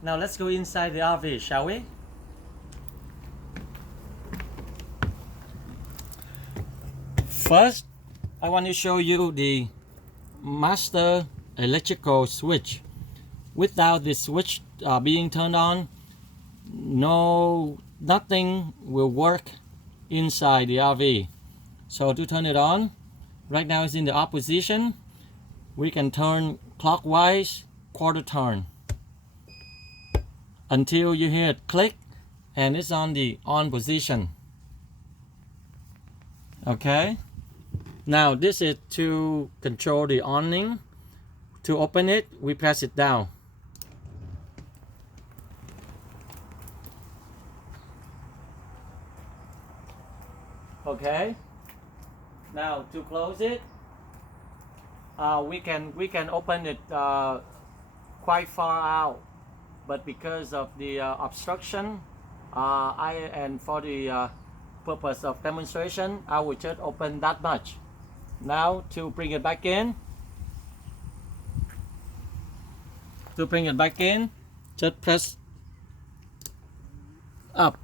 Now let's go inside the RV, shall we? First, I want to show you the master electrical switch. Without the switch being turned on, nothing will work inside the RV. So to turn it on, right now it's in the off position. We can turn clockwise quarter turn until you hear it click and it's on the on position. Okay, now this is to control the awning. To open it, we press it down. Okay, now to close it, we can open it quite far out, but because of the obstruction, and for the purpose of demonstration, I will just open that much. Now to bring it back in, just press up.